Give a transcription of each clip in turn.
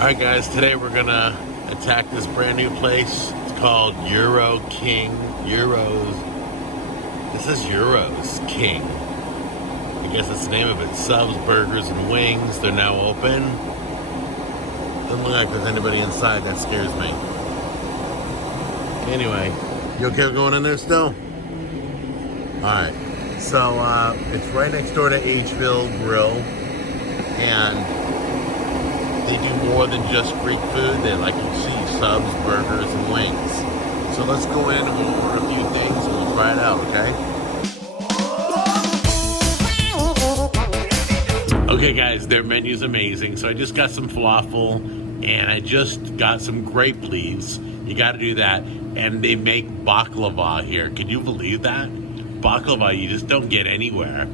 Alright guys, today we're gonna attack this brand new place. It's called Euro King. This is Euros King. I guess that's the name of it. Subs, burgers, and wings. They're now open. Doesn't look like there's anybody inside. That scares me. Anyway, you okay with going in there still? Alright. So, it's right next door to Hville Grill. And they do more than just Greek food. They, like you see, subs, burgers, and wings. So let's go in and we'll order a few things and we'll try it out, okay? Okay guys, their menu's amazing. So I just got some falafel and I just got some grape leaves. You gotta do that. And they make baklava here. Can you believe that? Baklava you just don't get anywhere.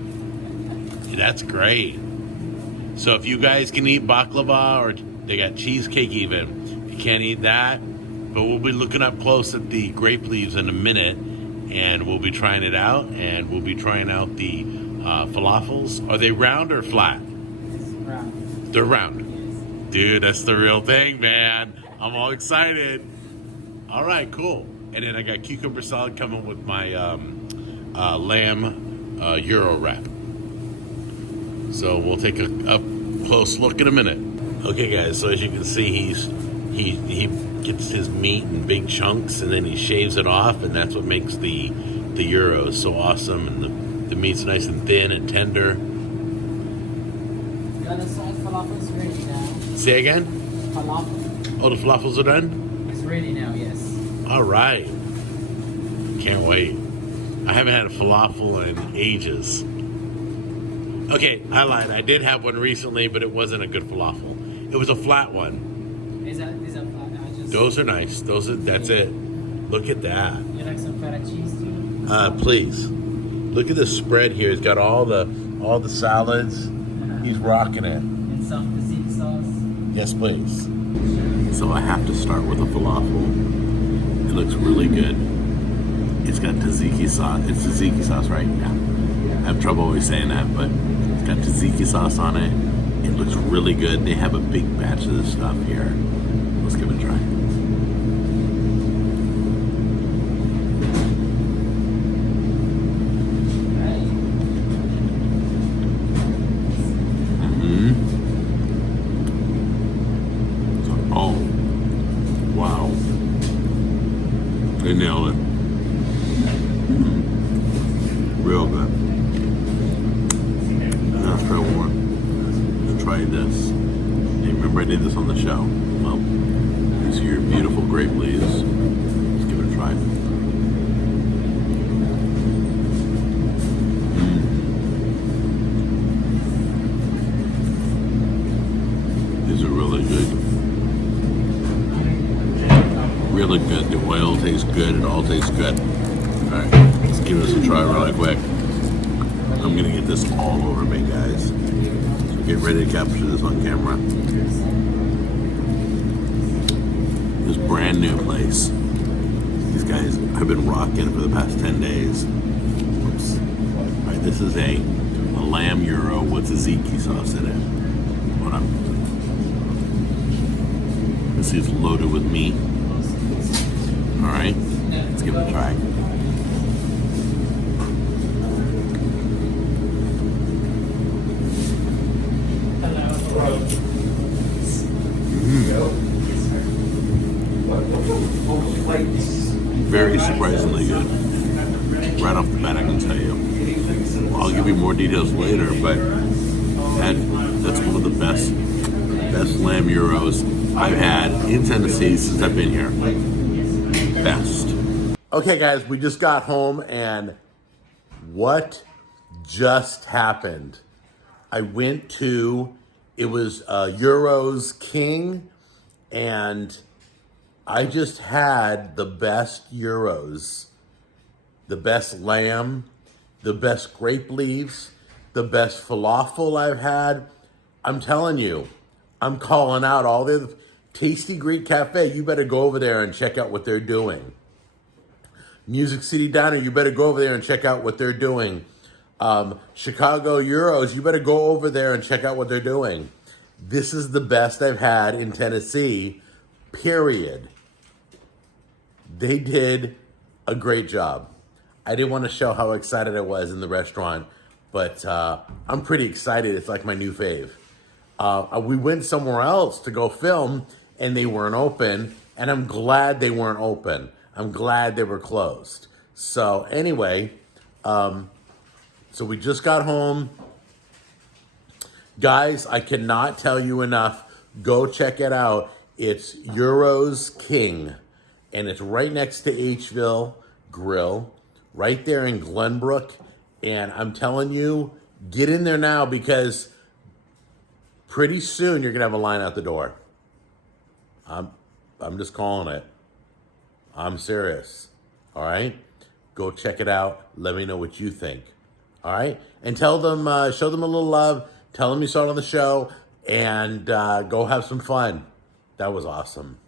That's great. So if you guys can eat baklava, or they got cheesecake even, if you can't eat that, but we'll be looking up close at the grape leaves in a minute, and we'll be trying it out, and we'll be trying out the falafels. Are they round or flat? It's round. They're round. Yes. Dude, that's the real thing, man. I'm all excited. All right, cool. And then I got cucumber salad coming with my lamb Euro wrap. So we'll take a close look in a minute. Okay guys, so as you can see, he gets his meat in big chunks and then he shaves it off, and that's what makes the Euros so awesome. And the meat's nice and thin and tender. The other side falafel is ready now. Say again? Falafel. Oh, the falafels are done? It's ready now, yes. All right. Can't wait. I haven't had a falafel in ages. Okay, I lied. I did have one recently, but it wasn't a good falafel. It was a flat one. These are flat. Those are nice. That's it. Look at that. You like some feta cheese too? Please. Look at the spread here. He's got all the salads. He's rocking it. And some tzatziki sauce? Yes, please. So I have to start with a falafel. It looks really good. It's got tzatziki sauce. It's tzatziki sauce, right? Yeah. I have trouble always saying that, but it's got tzatziki sauce on it. It looks really good. They have a big batch of this stuff here. Let's give it a try. Oh, wow. They nailed it. Real good. Let's try one. Let's try this. Hey, remember I did this on the show? Well, these are your beautiful grape leaves. Let's give it a try. These are really good. Really good. The oil tastes good. It all tastes good. All right, let's give this a try really quick. I'm gonna get this all over me, guys. So get ready to capture this on camera. This brand new place. These guys have been rocking for the past 10 days. Oops. All right, this is a lamb Euro with tzatziki sauce in it. Hold on. This is loaded with meat. All right, let's give it a try. Very surprisingly good. Right off the bat, I can tell you. Well, I'll give you more details later, but that's one of the best lamb Euros I've had in Tennessee since I've been here. Best. Okay, guys, we just got home, and what just happened? I went to, it was Euros King, and I just had the best Euros, the best lamb, the best grape leaves, the best falafel I've had. I'm telling you, I'm calling out all the Tasty Greek Cafe. You better go over there and check out what they're doing. Music City Diner, you better go over there and check out what they're doing. Chicago Euros, you better go over there and check out what they're doing. This is the best I've had in Tennessee, period. They did a great job. I didn't want to show how excited I was in the restaurant, but I'm pretty excited. It's like my new fave. We went somewhere else to go film, and they weren't open, and I'm glad they weren't open. I'm glad they were closed. So anyway, so we just got home. Guys, I cannot tell you enough. Go check it out. It's Gyros King, and it's right next to Hville Grill, right there in Glenbrook. And I'm telling you, get in there now because pretty soon you're gonna have a line out the door. I'm just calling it. I'm serious. All right, go check it out. Let me know what you think. All right, and tell them, show them a little love. Tell them you saw it on the show, and go have some fun. That was awesome.